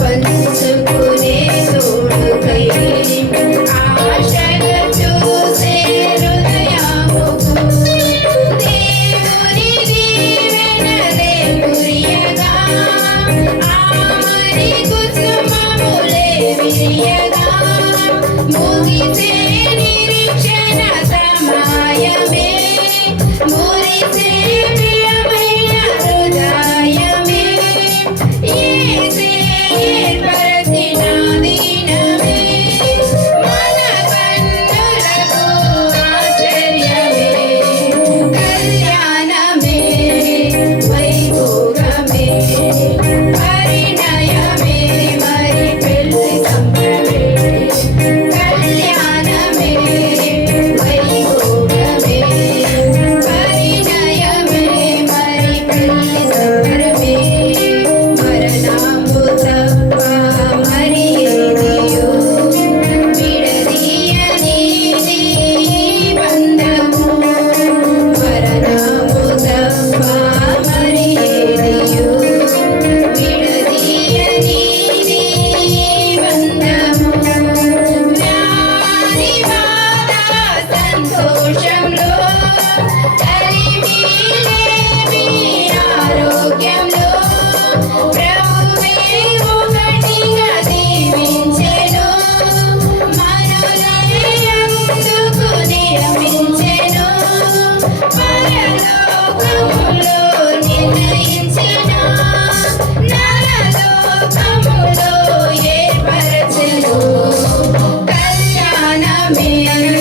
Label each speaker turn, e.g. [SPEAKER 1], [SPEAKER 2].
[SPEAKER 1] twenty You.